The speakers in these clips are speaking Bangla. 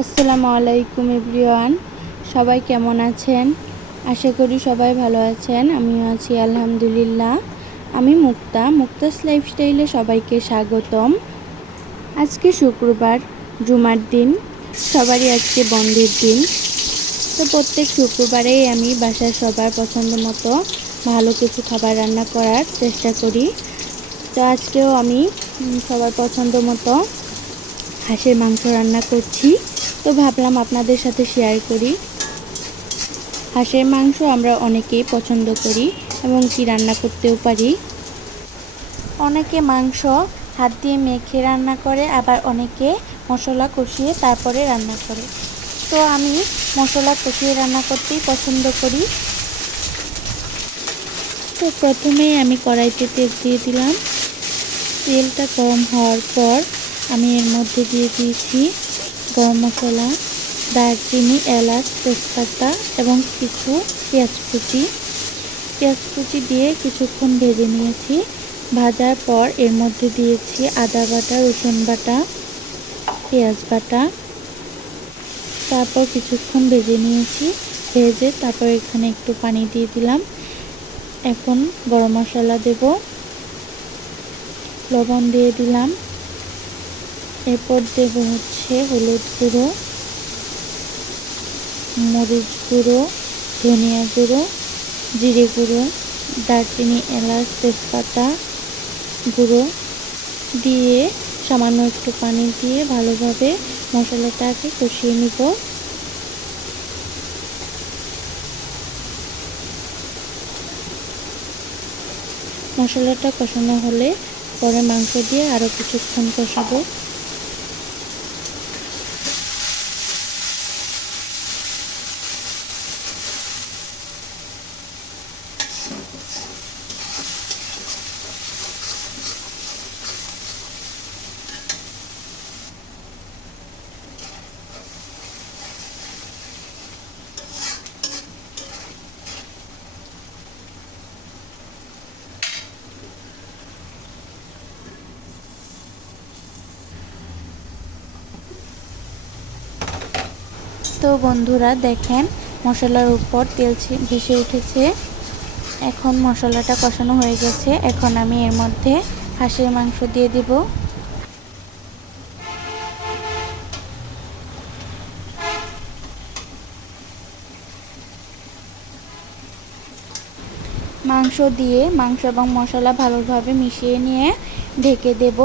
আসসালামু আলাইকুম এভরিওয়ান। সবাই কেমন আছেন? আশা করি সবাই ভালো আছেন। আমিও আছি আলহামদুলিল্লাহ। আমি মুক্তাস লাইফস্টাইলে সবাইকে স্বাগতম। আজকে শুক্রবার, জুমার দিন। সবারই আজকে বন্ধের দিন। তো প্রত্যেক শুক্রবারেই আমি বাসার সবার পছন্দ মতো ভালো কিছু খাবার রান্না করার চেষ্টা করি। তো আজকেও আমি সবার পছন্দ মতো হাঁসের মাংস রান্না করছি। তো ভাবলাম আপনাদের সাথে শেয়ার করি। হাঁসের মাংস আমরা অনেকেই পছন্দ করি এবং কি রান্না করতেও পারি। অনেকে মাংস হাত দিয়ে মেখে রান্না করে, আবার অনেকে মশলা কষিয়ে তারপরে রান্না করে। তো আমি মশলা কষিয়ে রান্না করতেই পছন্দ করি। তো প্রথমেই আমি কড়াইতে তেল দিয়ে দিলাম। তেলটা গরম হওয়ার পর আমি এর মধ্যে দিয়ে দিয়েছি গরম মশলা, দারচিনি, এলাচ, তেজপাতা এবং কিছু পেঁয়াজ কুচি দিয়ে কিছুক্ষণ ভেজে নিয়েছি। ভাজার পর এর মধ্যে দিয়েছি আদা বাটা, রসুন বাটা, পেঁয়াজ বাটা। তারপর কিছুক্ষণ ভেজে নিয়েছি। তারপর এখানে একটু পানি দিয়ে দিলাম। এখন গরম মশলা দেব, লবণ দিয়ে দিলাম। এরপর দেব হচ্ছে হলুদ গুঁড়ো, মরিচ গুঁড়ো, ধনিয়া গুঁড়ো, জিরে গুঁড়ো, দারচিনি, এলাচ, তেজপাতা গুঁড়ো দিয়ে সামান্য একটু পানি দিয়ে ভালোভাবে মশলাটাকে কষিয়ে নিব। মশলাটা কষানো হলে পরে মাংস দিয়ে আরও কিছুক্ষণ কষাবো। তো বন্ধুরা দেখেন, মশলার উপর তেল ভেসে উঠেছে। এখন মশলাটা কষানো হয়ে গেছে। এখন আমি এর মধ্যে হাঁসের মাংস দিয়ে দিব। মাংস এবং মশলা ভালোভাবে মিশিয়ে নিয়ে ঢেকে দেব।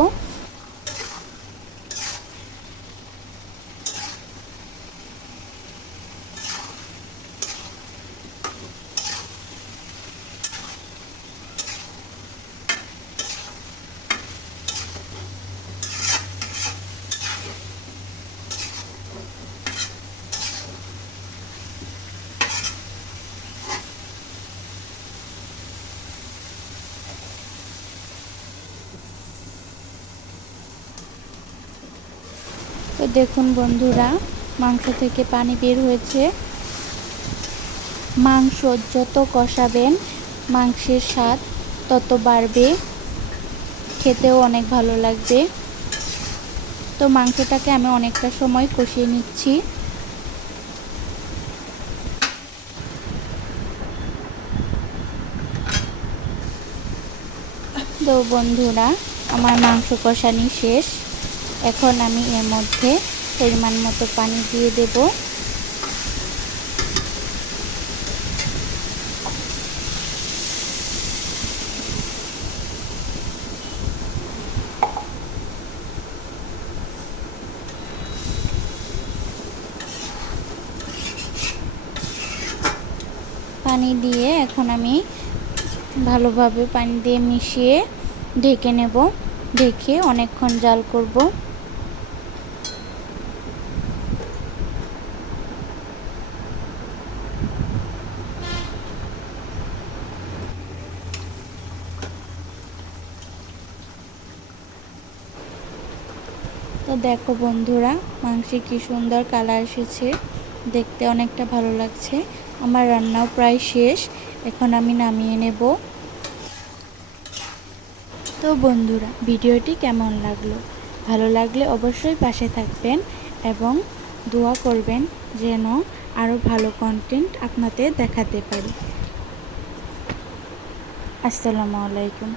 তো দেখুন বন্ধুরা, মাংস থেকে পানি বের হয়েছে। মাংস যত কষাবেন মাংসের স্বাদ তত বাড়বে, খেতেও অনেক ভালো লাগবে। তো মাংসটাকে আমি অনেকটা সময় কষিয়ে নিচ্ছি। তো বন্ধুরা, আমার মাংস কষানি শেষ। এখন আমি এর মধ্যে পরিমাণ মতো পানি দিয়ে দেব। পানি দিয়ে এখন আমি ভালোভাবে পানি দিয়ে মিশিয়ে ঢেকে নেব। ঢেকে অনেকক্ষণ জাল করব। তো দেখো বন্ধুরা, মাংসে কি সুন্দর কালার এসেছে, দেখতে অনেকটা ভালো লাগছে। আমার রান্নাও প্রায় শেষ। এখন আমি নামিয়ে নেব। তো বন্ধুরা, ভিডিওটি কেমন লাগলো? ভালো লাগলে অবশ্যই পাশে থাকবেন এবং দোয়া করবেন যেন আরও ভালো কন্টেন্ট আপনাদের দেখাতে পারি। আসসালামু আলাইকুম।